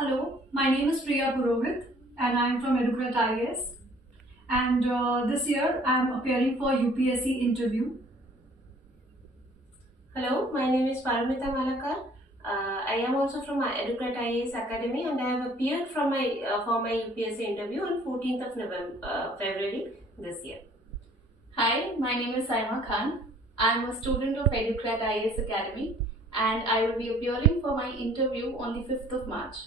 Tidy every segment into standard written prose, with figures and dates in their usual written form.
Hello, my name is Priya Purohit and I am from Educrat IAS. And this year I am appearing for UPSC interview. Hello, my name is Paramita Malakar. I am also from Educrat IAS Academy and I have appeared for my UPSC interview on 14th of February this year. Hi, my name is Saima Khan. I'm a student of Educrat IAS Academy and I will be appearing for my interview on the 5th of March.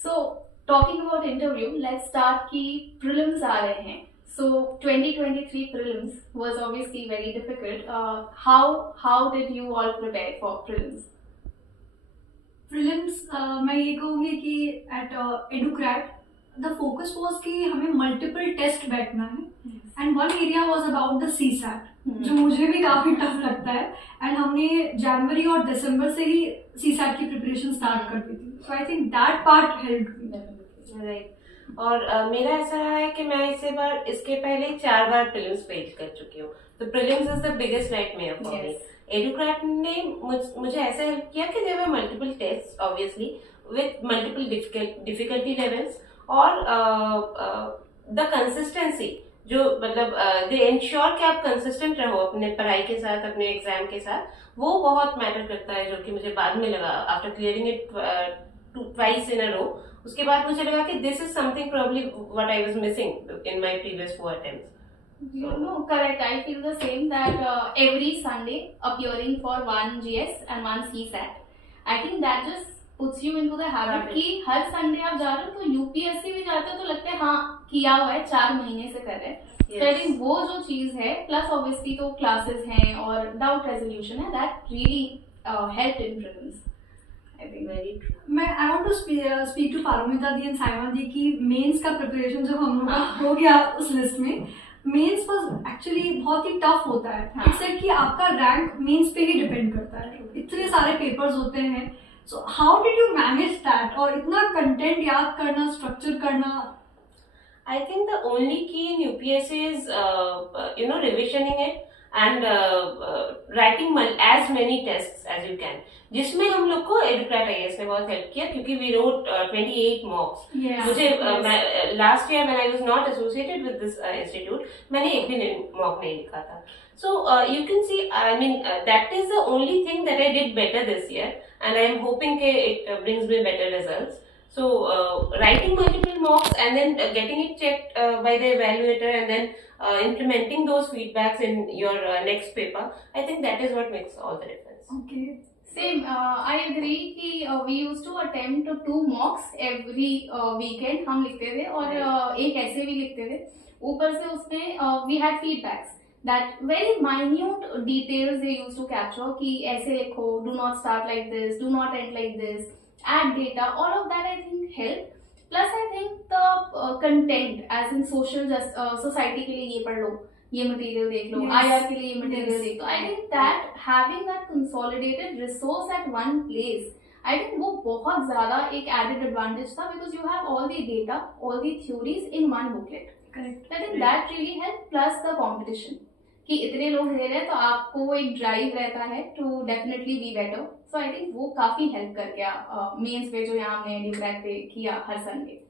So, talking about interview, let's start कि prelims आ रहे हैं. So, 2023 prelims was obviously very difficult. How did you all prepare for prelims? Prelims मैं ये कहूँगी कि at Educrat the focus was कि हमें multiple test बैठना है and one area was about the CSAT जो मुझे भी काफी टफ लगता है and हमने जनवरी और दिसंबर से ही CSAT की प्रिपरेशन स्टार्ट कर दी थी. So I think that part helped me. Right. और मेरा ऐसा रहा है कि मैं इसके पहले 4 बार प्रीलिम्स फेल कर चुकी हूँ. तो prelims is the biggest nightmare for me. Edukrat ने मुझे ऐसे हेल्प किया कि there were multiple test obviously with multiple difficulty levels और द कंसिस्टेंसी जो मतलब दे इंश्योर कि आप कंसिस्टेंट रहो अपने पढ़ाई के साथ अपने एग्जाम के साथ, वो बहुत मैटर करता है, जो कि मुझे बाद में लगा after clearing it twice in a row. उसके बाद मुझे लगा कि this is something probably what I was missing in my previous 4 attempts. You know, correct. I feel the same that every Sunday appearing for one GS and one CSAT. I think that just puts you into the habit कि हर संडे आप जा रहे हो तो यूपीएससी भी जाते हो तो लगता है हाँ किया हुआ है, 4 महीने से कर रहे हैं. तो आई थिंक वो जो चीज है प्लस ऑब्वियसली तो क्लासेस हैं और डाउट रेजोल्यूशन है, that really help in prelims. I think very true. मैं I want to speak to Parumita di and Saima di की मेंस का प्रिपरेशन जब हम लोग का हो गया उस लिस्ट में, मेंस वाज एक्चुअली बहुत ही टफ होता है. इट्स लाइक कि आपका रैंक मेंस पे ही डिपेंड करता है, इतने सारे पेपर्स होते हैं. So how did you manage that और इतना कंटेंट याद करना, स्ट्रक्चर करना? I think the only key in UPSC is revisioning it and writing as many tests as you can. जिसमें हम लोग को एडुक्रेट आईएएस ने बहुत हेल्प किया क्योंकि we wrote 28 mocks. मुझे last year when I was not associated with this institute, मैंने एक भी मॉक नहीं लिखा था. So you can see, I mean that is the only thing that I did better this year and I am hoping it brings me better results. So writing multiple mocks and then getting it checked by the evaluator and then implementing those feedbacks in your next paper, I think that is what makes all the difference. Okay. Same. I agree कि we used to attempt 2 mocks every weekend हम लिखते थे और एक ऐसे भी लिखते थे. ऊपर से उसमें we had feedbacks that very minute details they used to capture कि ऐसे लिखो, do not start like this, do not end like this, add data, all of that I think help. Plus I think the content as in society के लिए ये पढ़ लो, ये मटेरियल देख लो, IR के लिए ये मटेरियल देख लो. I think that having that consolidated resource at one place, I think वो बहुत ज़्यादा एक added advantage था because you have all the data, all the theories in one booklet. Correct. I think that really helped. Plus the competition कि इतने लोग दे रहे हैं तो आपको एक ड्राइव रहता है to definitely be better. So I think वो काफी हेल्प कर गया मेंस पे जो यहाँ हमने एडुक्रैट पे किया हर संडे.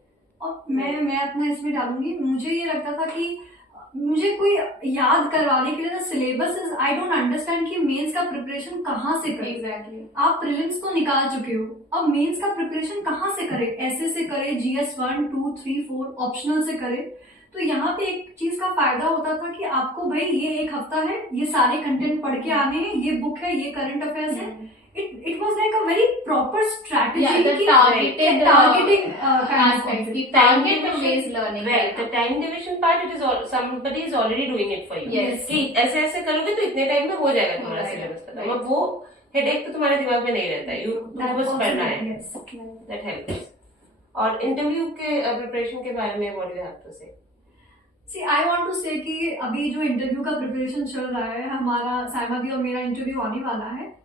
और मैं अपना इसमें डालूंगी, मुझे ये लगता था कि मुझे कोई याद करवाने के लिए ना syllabus is I don't understand कि मेंस का प्रिपरेशन कहाँ से करें. एग्जैक्टली. आप प्रीलिम्स तो निकाल चुके हो, अब मेंस का प्रिपरेशन कहाँ से करें? ऐसे से करें, GS 1, 2, 3, 4 ऑप्शनल से करें. तो यहाँ पे एक चीज का फायदा होता था कि आपको भाई ये एक हफ्ता है, ये सारे कंटेंट पढ़ के आने हैं, ये बुक है, ये करंट अफेयर्स है. It was like a very proper strategy. Yeah, the targeted targeting aspect, the targeted based learning. Right, the time division part, it is somebody is already doing it for you. Yes. कि ऐसे ऐसे करोगे तो इतने टाइम में हो जाएगा तुम्हारा सिलेबस खत्म. अब वो हेडेक तो तुम्हारे दिमाग में नहीं रहता है, तुमको बस पढ़ना है. That helps. और इंटरव्यू के प्रिपरेशन के बारे में what do you have to say? See, I want to say कि अभी जो इंटरव्यू का प्रिपरेशन चल रहा है, हमारा साइमा दी और मेरा इंटरव्यू आने वाला है.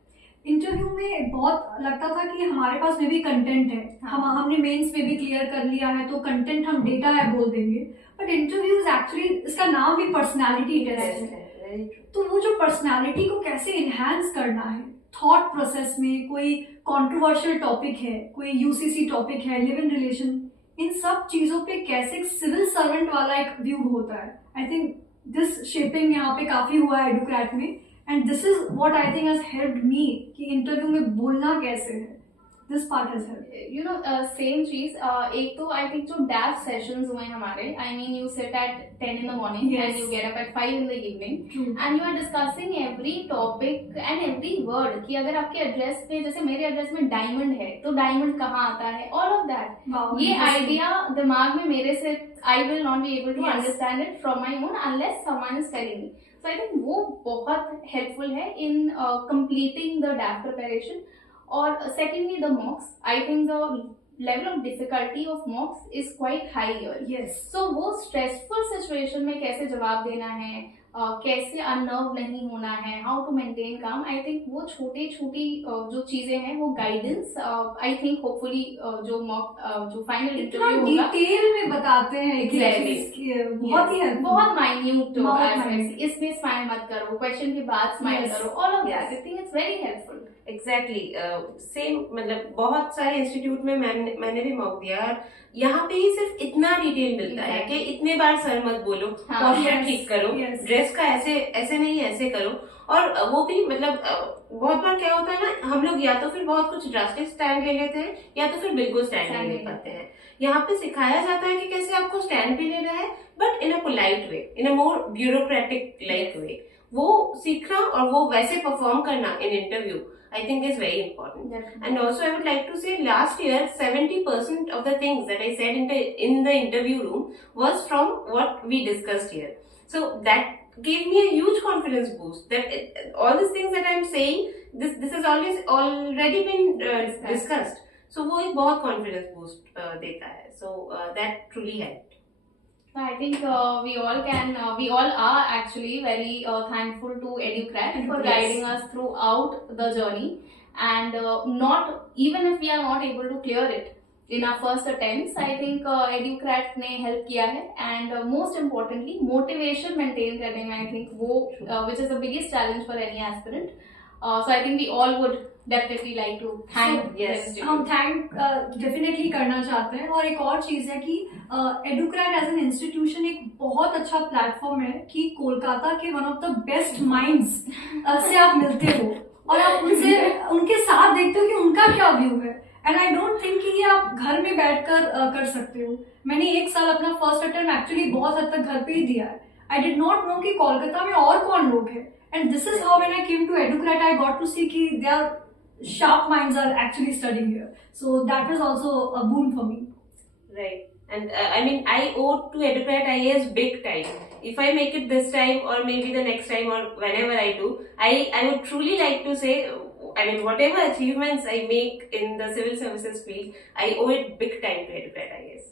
इंटरव्यू में बहुत लगता था कि हमारे पास में भी कंटेंट है, हमने मेंस में भी क्लियर कर लिया है तो कंटेंट हम डेटा है बोल देंगे. बट इंटरव्यू इज एक्चुअली, इसका नाम भी पर्सनालिटी टेस्ट है. तो वो जो पर्सनालिटी को कैसे इनहैंस करना है, थॉट प्रोसेस में कोई कंट्रोवर्शियल टॉपिक है, कोई यूसीसी टॉपिक है, लिव इन रिलेशन, इन सब चीजों पे कैसे एक सिविल सर्वेंट वाला एक व्यू होता है. आई थिंक दिस शेपिंग यहाँ पे काफी हुआ है एडुक्रैट में, and this is what I think has helped me कि इंटरव्यू में बोलना कैसे है. This part has helped. You know same चीज, एक तो आई थिंक जो डैप सेशंस हुए हमारे, I mean you sit at 10 in the morning Yes. and you get up at 5 in the evening True. and you are discussing every topic and every word कि अगर आपके एड्रेस पे, जैसे मेरे एड्रेस में डायमंड है तो डायमंड कहाँ आता है, ऑल ऑफ दैट. Wow, ये interesting. आइडिया दिमाग में मेरे से I will not be able to Yes. Understand it from my own unless someone is telling me. So I think वो बहुत हेल्पफुल है in completing the DAF preparation. और secondly the mocks, I think the level of difficulty of mocks is quite high here. Yes. So वो stressful situation में कैसे जवाब देना है, कैसे अनर्व नहीं होना है, हाउ टू मेंटेन काम, आई थिंक वो छोटी छोटी जो चीजें हैं वो गाइडेंस आई थिंक होपफुली जो मॉक जो फाइनल इतना इंटरव्यू होगा डिटेल में बताते हैं कि Exactly. बहुत ही helpful. बहुत माइन्यूट बहुत minute. इसमें स्माइल मत करो, क्वेश्चन के बाद स्माइल Yes. करो, all of that. Yes. I think it's very helpful. Exactly same. मतलब बहुत सारे इंस्टीट्यूट में मैंने भी मॉक दिया और यहाँ पे ही सिर्फ इतना डिटेल मिलता है कि इतने बार सर मत बोलो, हाँ, पॉस्चर yes, ठीक करो, yes. ड्रेस का ऐसे ऐसे नहीं ऐसे करो. और वो भी मतलब बहुत बार क्या होता है ना, हम लोग या तो फिर बहुत कुछ ड्रास्टिक स्टैंड ले लेते हैं या तो फिर बिल्कुल स्टैंड नहीं ले पाते हैं. यहाँ पे सिखाया जाता है कि कैसे आपको स्टैंड भी लेना है, but in a polite way, in a more bureaucratic like way. वो सीखना और वो वैसे परफॉर्म करना in interview I think is very important. Definitely. And also I would like to say last year 70% of the things that I said in the interview room was from what we discussed here. So that gave me a huge confidence boost that all these things that I am saying, this has already been discussed. So वो एक बहुत confidence boost देता है. So that truly helped. I think we all are actually very thankful to Educrat for Yes. guiding us throughout the journey, and not even if we are not able to clear it in our first attempts, I think Educrat ने help किया है, and most importantly motivation maintain करने में I think वो which is the biggest challenge for any aspirant. So I think we all would definitely like to thank So, yes, them too. हम thank definitely करना चाहते हैं. और एक और चीज है कि एडुक्रैट एज एन इंस्टीट्यूशन एक बहुत अच्छा प्लेटफॉर्म है कि कोलकाता के one of the best minds से आप मिलते हो और आप उनके साथ देखते हो कि उनका क्या व्यू है. एंड आई डोंट थिंक कि ये आप घर में बैठकर कर सकते हो. मैंने एक साल अपना फर्स्ट अटेम्प्ट एक्चुअली बहुत हद तक घर पे ही दिया है. आई डिड नॉट नो कि कोलकाता में और कौन लोग हैं. And this is how when I came to Edukrat I got to see कि they are sharp minds are actually studying here. So that was also a boon for me. Right. And I mean, I owe to Educrat IAS big time. If I make it this time or maybe the next time or whenever I do, I would truly like to say, I mean, whatever achievements I make in the civil services field, I owe it big time to Educrat IAS.